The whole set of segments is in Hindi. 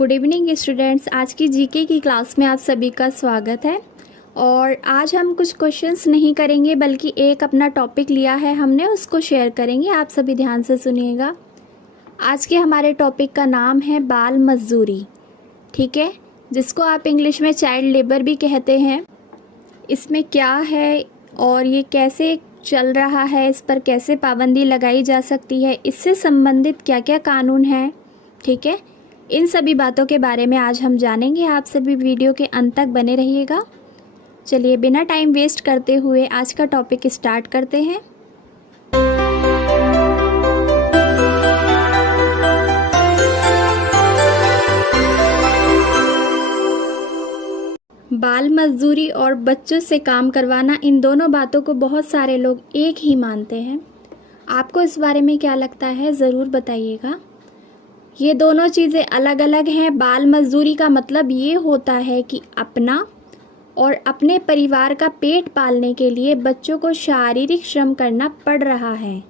Good evening students. आज की जीके की क्लास में आप सभी का स्वागत है। और आज हम कुछ क्वेश्चंस नहीं करेंगे बल्कि एक अपना टॉपिक लिया है हमने, उसको शेयर करेंगे। आप सभी ध्यान से सुनिएगा। आज के हमारे टॉपिक का नाम है बाल मजदूरी, ठीक है, जिसको आप इंग्लिश में चाइल्ड लेबर भी कहते हैं। इसमें क्या है और ये कैसे चल रहा है, इस पर कैसे पाबंदी लगाई जा सकती है, इससे संबंधित क्या क्या कानून हैं, ठीक है, इन सभी बातों के बारे में आज हम जानेंगे। आप सभी वीडियो के अंत तक बने रहिएगा। चलिए बिना टाइम वेस्ट करते हुए आज का टॉपिक स्टार्ट करते हैं। बाल मजदूरी और बच्चों से काम करवाना, इन दोनों बातों को बहुत सारे लोग एक ही मानते हैं। आपको इस बारे में क्या लगता है, ज़रूर बताइएगा। ये दोनों चीज़ें अलग अलग हैं। बाल मजदूरी का मतलब ये होता है कि अपना और अपने परिवार का पेट पालने के लिए बच्चों को शारीरिक श्रम करना पड़ रहा है।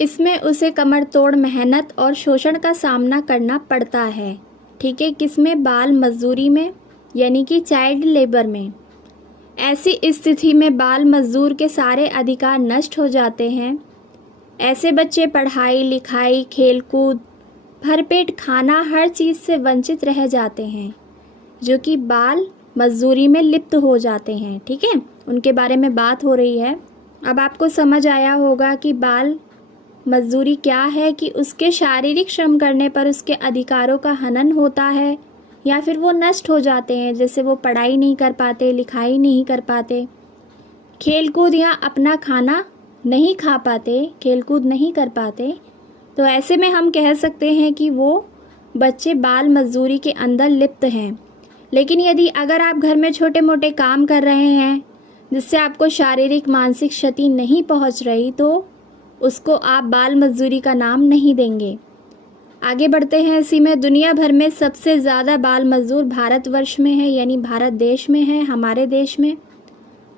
इसमें उसे कमर तोड़ मेहनत और शोषण का सामना करना पड़ता है, ठीक है। किसमें? बाल मजदूरी में, यानी कि चाइल्ड लेबर में। ऐसी स्थिति में बाल मजदूर के सारे अधिकार नष्ट हो जाते हैं। ऐसे बच्चे पढ़ाई लिखाई, खेलकूद, भरपेट खाना, हर चीज़ से वंचित रह जाते हैं, जो कि बाल मजदूरी में लिप्त हो जाते हैं, ठीक है। उनके बारे में बात हो रही है। अब आपको समझ आया होगा कि बाल मजदूरी क्या है, कि उसके शारीरिक श्रम करने पर उसके अधिकारों का हनन होता है या फिर वो नष्ट हो जाते हैं। जैसे वो पढ़ाई नहीं कर पाते, लिखाई नहीं कर पाते, खेलकूद या अपना खाना नहीं खा पाते, खेलकूद नहीं कर पाते। तो ऐसे में हम कह सकते हैं कि वो बच्चे बाल मजदूरी के अंदर लिप्त हैं। लेकिन यदि अगर आप घर में छोटे मोटे काम कर रहे हैं जिससे आपको शारीरिक मानसिक क्षति नहीं पहुंच रही, तो उसको आप बाल मजदूरी का नाम नहीं देंगे। आगे बढ़ते हैं। इसी में दुनिया भर में सबसे ज़्यादा बाल मजदूर भारतवर्ष में है, यानी भारत देश में है, हमारे देश में।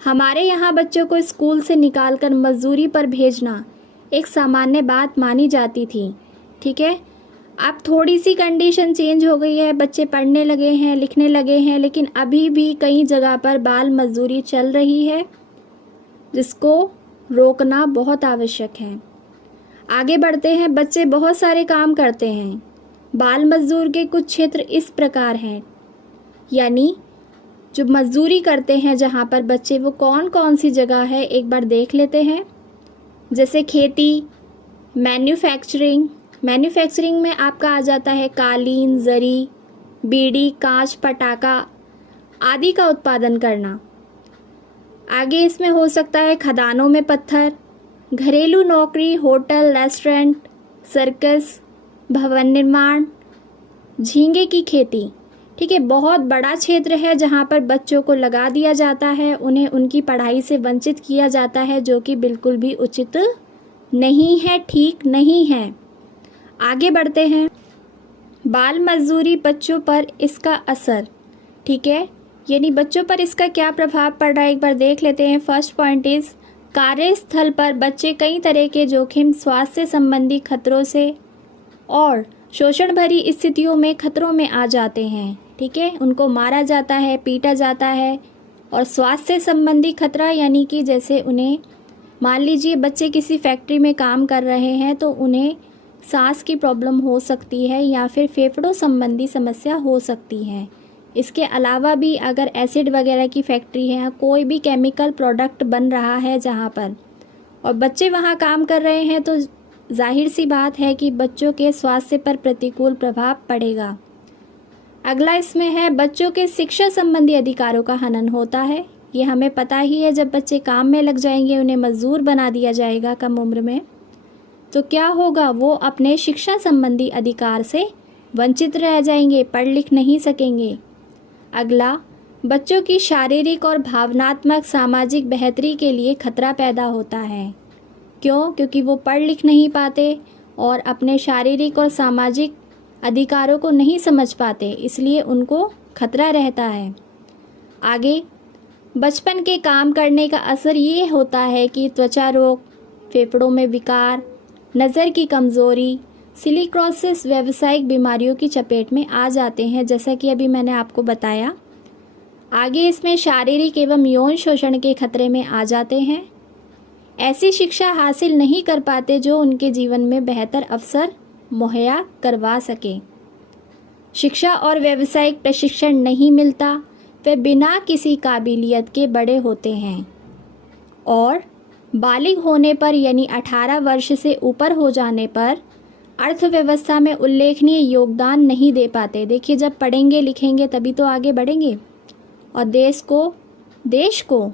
हमारे यहाँ बच्चों को स्कूल से निकालकर मजदूरी पर भेजना एक सामान्य बात मानी जाती थी, ठीक है। अब थोड़ी सी कंडीशन चेंज हो गई है, बच्चे पढ़ने लगे हैं, लिखने लगे हैं, लेकिन अभी भी कई जगह पर बाल मजदूरी चल रही है, जिसको रोकना बहुत आवश्यक है। आगे बढ़ते हैं। बच्चे बहुत सारे काम करते हैं। बाल मजदूर के कुछ क्षेत्र इस प्रकार हैं, यानी जो मजदूरी करते हैं जहाँ पर बच्चे, वो कौन कौन सी जगह है एक बार देख लेते हैं। जैसे खेती, मैन्युफैक्चरिंग। मैन्युफैक्चरिंग में आपका आ जाता है कालीन, जरी, बीड़ी, कांच, पटाखा आदि का उत्पादन करना। आगे इसमें हो सकता है खदानों में पत्थर, घरेलू नौकरी, होटल, रेस्टोरेंट, सर्कस, भवन निर्माण, झींगे की खेती, ठीक है। बहुत बड़ा क्षेत्र है जहाँ पर बच्चों को लगा दिया जाता है, उन्हें उनकी पढ़ाई से वंचित किया जाता है, जो कि बिल्कुल भी उचित नहीं है, ठीक नहीं है। आगे बढ़ते हैं। बाल मजदूरी बच्चों पर इसका असर, ठीक है, यानी बच्चों पर इसका क्या प्रभाव पड़ रहा है एक बार देख लेते हैं। फर्स्ट पॉइंट इज, कार्यस्थल पर बच्चे कई तरह के जोखिम, स्वास्थ्य संबंधी खतरों से और शोषण भरी स्थितियों में खतरों में आ जाते हैं, ठीक है। उनको मारा जाता है, पीटा जाता है। और स्वास्थ्य संबंधी खतरा यानी कि जैसे उन्हें, मान लीजिए बच्चे किसी फैक्ट्री में काम कर रहे हैं तो उन्हें सांस की प्रॉब्लम हो सकती है या फिर फेफड़ों संबंधी समस्या हो सकती है। इसके अलावा भी अगर एसिड वगैरह की फैक्ट्री है, कोई भी केमिकल प्रोडक्ट बन रहा है जहाँ पर, और बच्चे वहाँ काम कर रहे हैं, तो जाहिर सी बात है कि बच्चों के स्वास्थ्य पर प्रतिकूल प्रभाव पड़ेगा। अगला इसमें है, बच्चों के शिक्षा संबंधी अधिकारों का हनन होता है। ये हमें पता ही है, जब बच्चे काम में लग जाएंगे, उन्हें मजदूर बना दिया जाएगा कम उम्र में, तो क्या होगा, वो अपने शिक्षा संबंधी अधिकार से वंचित रह जाएंगे, पढ़ लिख नहीं सकेंगे। अगला, बच्चों की शारीरिक और भावनात्मक सामाजिक बेहतरी के लिए खतरा पैदा होता है। क्यों? क्योंकि वो पढ़ लिख नहीं पाते और अपने शारीरिक और सामाजिक अधिकारों को नहीं समझ पाते, इसलिए उनको खतरा रहता है। आगे, बचपन के काम करने का असर ये होता है कि त्वचा रोग, फेफड़ों में विकार, नज़र की कमज़ोरी, सिलिकोसिस व्यावसायिक बीमारियों की चपेट में आ जाते हैं, जैसा कि अभी मैंने आपको बताया। आगे इसमें शारीरिक एवं यौन शोषण के खतरे में आ जाते हैं। ऐसी शिक्षा हासिल नहीं कर पाते जो उनके जीवन में बेहतर अवसर मुहैया करवा सके। शिक्षा और व्यावसायिक प्रशिक्षण नहीं मिलता, वे बिना किसी काबिलियत के बड़े होते हैं और बालिग होने पर यानी 18 वर्ष से ऊपर हो जाने पर अर्थव्यवस्था में उल्लेखनीय योगदान नहीं दे पाते। देखिए, जब पढ़ेंगे लिखेंगे तभी तो आगे बढ़ेंगे और देश को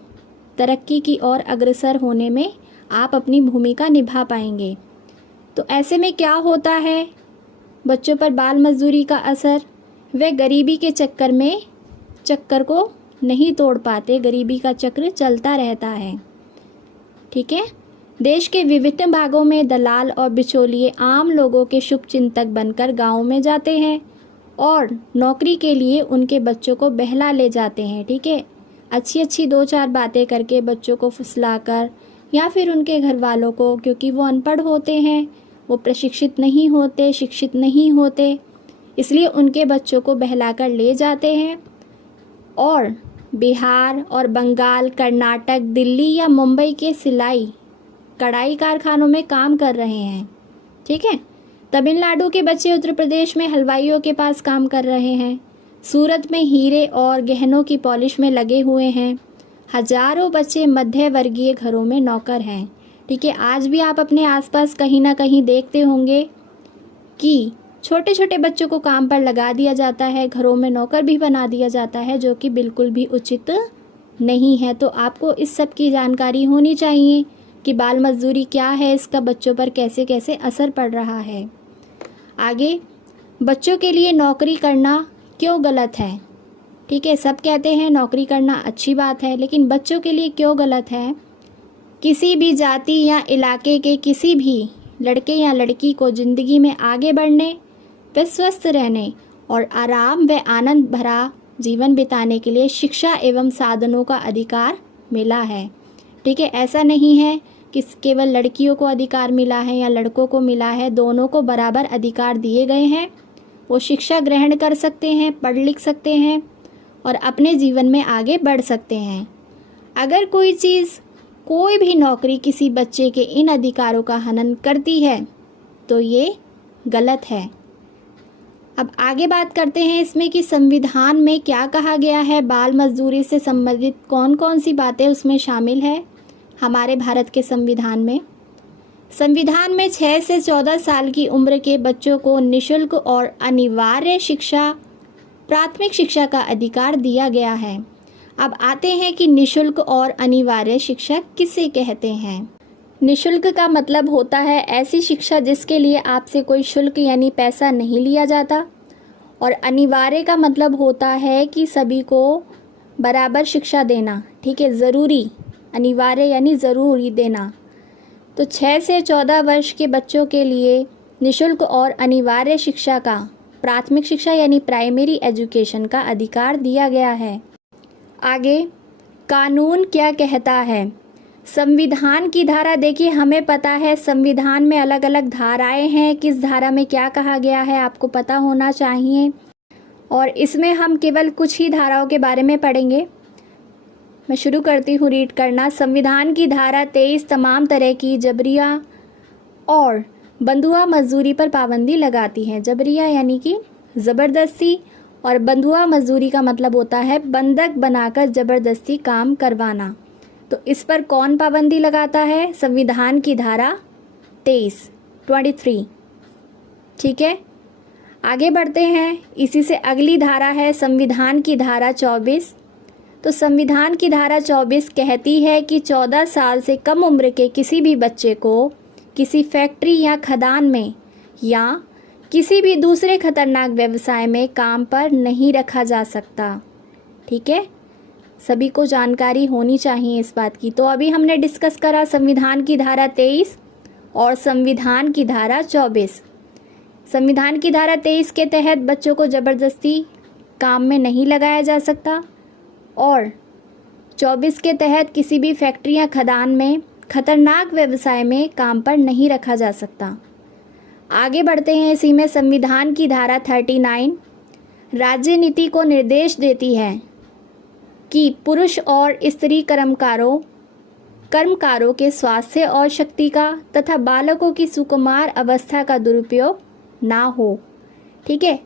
तरक्की की ओर अग्रसर होने में आप अपनी भूमिका निभा पाएंगे। तो ऐसे में क्या होता है, बच्चों पर बाल मजदूरी का असर, वे गरीबी के चक्कर को नहीं तोड़ पाते, गरीबी का चक्र चलता रहता है। ठीक है। देश के विभिन्न भागों में दलाल और बिचौलिए आम लोगों के शुभ चिंतक बनकर गाँव में जाते हैं और नौकरी के लिए उनके बच्चों को बहला ले जाते हैं। ठीक है, अच्छी अच्छी 2-4 बातें करके बच्चों को फुसलाकर या फिर उनके घर वालों को, क्योंकि वो अनपढ़ होते हैं, वो प्रशिक्षित नहीं होते, शिक्षित नहीं होते, इसलिए उनके बच्चों को बहलाकर ले जाते हैं और बिहार और बंगाल, कर्नाटक, दिल्ली या मुंबई के सिलाई कढ़ाई कारखानों में काम कर रहे हैं। ठीक है, तमिलनाडु के बच्चे उत्तर प्रदेश में हलवाइयों के पास काम कर रहे हैं, सूरत में हीरे और गहनों की पॉलिश में लगे हुए हैं, हजारों बच्चे मध्य वर्गीय घरों में नौकर हैं। ठीक है, आज भी आप अपने आसपास कहीं ना कहीं देखते होंगे कि छोटे छोटे बच्चों को काम पर लगा दिया जाता है, घरों में नौकर भी बना दिया जाता है, जो कि बिल्कुल भी उचित नहीं है। तो आपको इस सब की जानकारी होनी चाहिए कि बाल मजदूरी क्या है, इसका बच्चों पर कैसे कैसे असर पड़ रहा है। आगे, बच्चों के लिए नौकरी करना क्यों गलत है। ठीक है, सब कहते हैं नौकरी करना अच्छी बात है, लेकिन बच्चों के लिए क्यों गलत है। किसी भी जाति या इलाके के किसी भी लड़के या लड़की को ज़िंदगी में आगे बढ़ने व स्वस्थ रहने और आराम व आनंद भरा जीवन बिताने के लिए शिक्षा एवं साधनों का अधिकार मिला है। ठीक है, ऐसा नहीं है कि केवल लड़कियों को अधिकार मिला है या लड़कों को मिला है, दोनों को बराबर अधिकार दिए गए हैं। वो शिक्षा ग्रहण कर सकते हैं, पढ़ लिख सकते हैं और अपने जीवन में आगे बढ़ सकते हैं। अगर कोई भी नौकरी किसी बच्चे के इन अधिकारों का हनन करती है तो ये गलत है। अब आगे बात करते हैं इसमें कि संविधान में क्या कहा गया है, बाल मजदूरी से संबंधित कौन कौन सी बातें उसमें शामिल है। हमारे भारत के संविधान में 6 से 14 साल की उम्र के बच्चों को निःशुल्क और अनिवार्य शिक्षा, प्राथमिक शिक्षा का अधिकार दिया गया है। अब आते हैं कि निःशुल्क और अनिवार्य शिक्षा किसे कहते हैं। निःशुल्क का मतलब होता है ऐसी शिक्षा जिसके लिए आपसे कोई शुल्क यानी पैसा नहीं लिया जाता, और अनिवार्य का मतलब होता है कि सभी को बराबर शिक्षा देना। ठीक है, ज़रूरी, अनिवार्य यानी ज़रूरी देना। तो 6 से 14 वर्ष के बच्चों के लिए निःशुल्क और अनिवार्य शिक्षा का, प्राथमिक शिक्षा यानी प्राइमरी एजुकेशन का अधिकार दिया गया है। आगे, कानून क्या कहता है। संविधान की धारा, देखिए हमें पता है संविधान में अलग अलग धाराएं हैं, किस धारा में क्या कहा गया है आपको पता होना चाहिए, और इसमें हम केवल कुछ ही धाराओं के बारे में पढ़ेंगे। मैं शुरू करती हूँ रीड करना। संविधान की धारा 23 तमाम तरह की जबरिया और बंधुआ मजदूरी पर पाबंदी लगाती है। जबरिया यानी कि ज़बरदस्ती, और बंधुआ मजदूरी का मतलब होता है बंधक बनाकर ज़बरदस्ती काम करवाना। तो इस पर कौन पाबंदी लगाता है, संविधान की धारा 23। ठीक है, आगे बढ़ते हैं। इसी से अगली धारा है संविधान की धारा 24। तो संविधान की धारा 24 कहती है कि 14 साल से कम उम्र के किसी भी बच्चे को किसी फैक्ट्री या खदान में या किसी भी दूसरे खतरनाक व्यवसाय में काम पर नहीं रखा जा सकता। ठीक है, सभी को जानकारी होनी चाहिए इस बात की। तो अभी हमने डिस्कस करा संविधान की धारा 23 और संविधान की धारा 24। संविधान की धारा 23 के तहत बच्चों को ज़बरदस्ती काम में नहीं लगाया जा सकता, और 24 के तहत किसी भी फैक्ट्री या खदान में खतरनाक व्यवसाय में काम पर नहीं रखा जा सकता। आगे बढ़ते हैं। इसी में संविधान की धारा 39 राज्य नीति को निर्देश देती है कि पुरुष और स्त्री कर्मकारों के स्वास्थ्य और शक्ति का तथा बालकों की सुकुमार अवस्था का दुरुपयोग ना हो। ठीक है,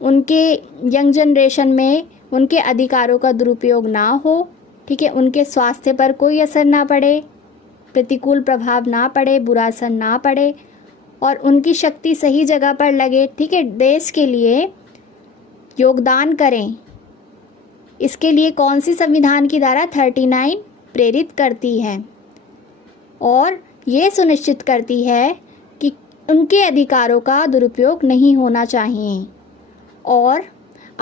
उनके यंग जनरेशन में उनके अधिकारों का दुरुपयोग ना हो। ठीक है, उनके स्वास्थ्य पर कोई असर ना पड़े, प्रतिकूल प्रभाव ना पड़े, बुरा असर ना पड़े और उनकी शक्ति सही जगह पर लगे। ठीक है, देश के लिए योगदान करें। इसके लिए कौन सी संविधान की धारा 39 प्रेरित करती है और ये सुनिश्चित करती है कि उनके अधिकारों का दुरुपयोग नहीं होना चाहिए और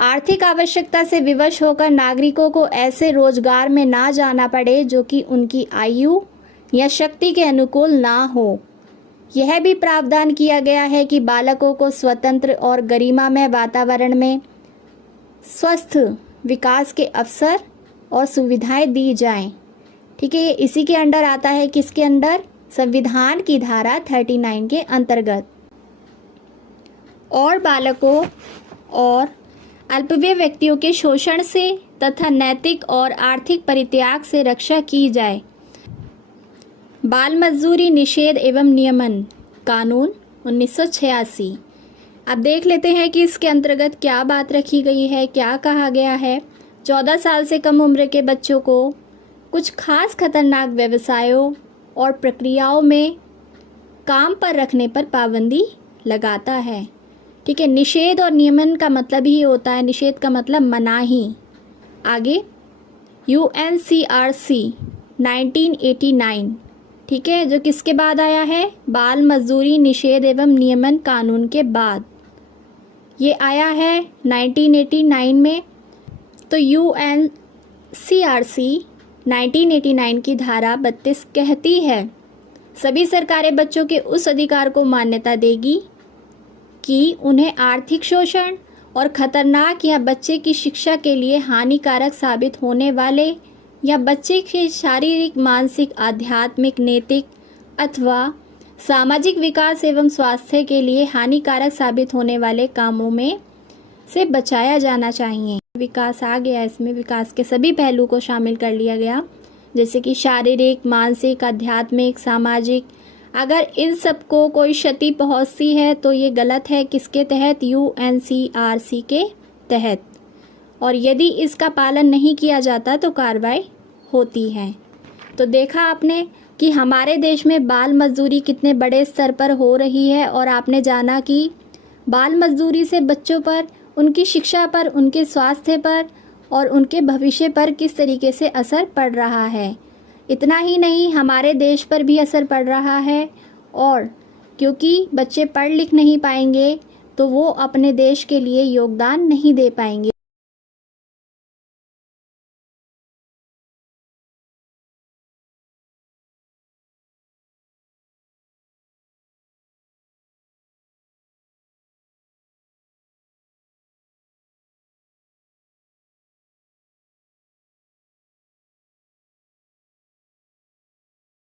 आर्थिक आवश्यकता से विवश होकर नागरिकों को ऐसे रोजगार में ना जाना पड़े जो कि उनकी आयु या शक्ति के अनुकूल ना हो। यह भी प्रावधान किया गया है कि बालकों को स्वतंत्र और गरिमामय वातावरण में स्वस्थ विकास के अवसर और सुविधाएं दी जाएं। ठीक है, ये इसी के अंडर आता है, किसके अंडर? संविधान की धारा 39 के अंतर्गत। और बालकों और अल्पवयस्क व्यक्तियों के शोषण से तथा नैतिक और आर्थिक परित्याग से रक्षा की जाए। बाल मजदूरी निषेध एवं नियमन कानून 1986। अब देख लेते हैं कि इसके अंतर्गत क्या बात रखी गई है, क्या कहा गया है। 14 साल से कम उम्र के बच्चों को कुछ खास खतरनाक व्यवसायों और प्रक्रियाओं में काम पर रखने पर पाबंदी लगाता है। ठीक है, निषेध और नियमन का मतलब ही होता है, निषेध का मतलब मनाही। आगे UNCRC 1989, ठीक है, जो किसके बाद आया है? बाल मजदूरी निषेध एवं नियमन कानून के बाद ये आया है 1989 में। तो UNCRC 1989 की धारा 32 कहती है सभी सरकारें बच्चों के उस अधिकार को मान्यता देगी कि उन्हें आर्थिक शोषण और खतरनाक या बच्चे की शिक्षा के लिए हानिकारक साबित होने वाले या बच्चे के शारीरिक, मानसिक, आध्यात्मिक, नैतिक अथवा सामाजिक विकास एवं स्वास्थ्य के लिए हानिकारक साबित होने वाले कामों में से बचाया जाना चाहिए। विकास आ गया, इसमें विकास के सभी पहलू को शामिल कर लिया गया, जैसे कि शारीरिक, मानसिक, आध्यात्मिक, सामाजिक। अगर इन सब को कोई क्षति पहुंचती है तो ये गलत है। किसके तहत? UNCRC के तहत। और यदि इसका पालन नहीं किया जाता तो कार्रवाई होती है। तो देखा आपने कि हमारे देश में बाल मजदूरी कितने बड़े स्तर पर हो रही है और आपने जाना कि बाल मजदूरी से बच्चों पर, उनकी शिक्षा पर, उनके स्वास्थ्य पर और उनके भविष्य पर किस तरीके से असर पड़ रहा है। इतना ही नहीं, हमारे देश पर भी असर पड़ रहा है और क्योंकि बच्चे पढ़ लिख नहीं पाएंगे तो वो अपने देश के लिए योगदान नहीं दे पाएंगे।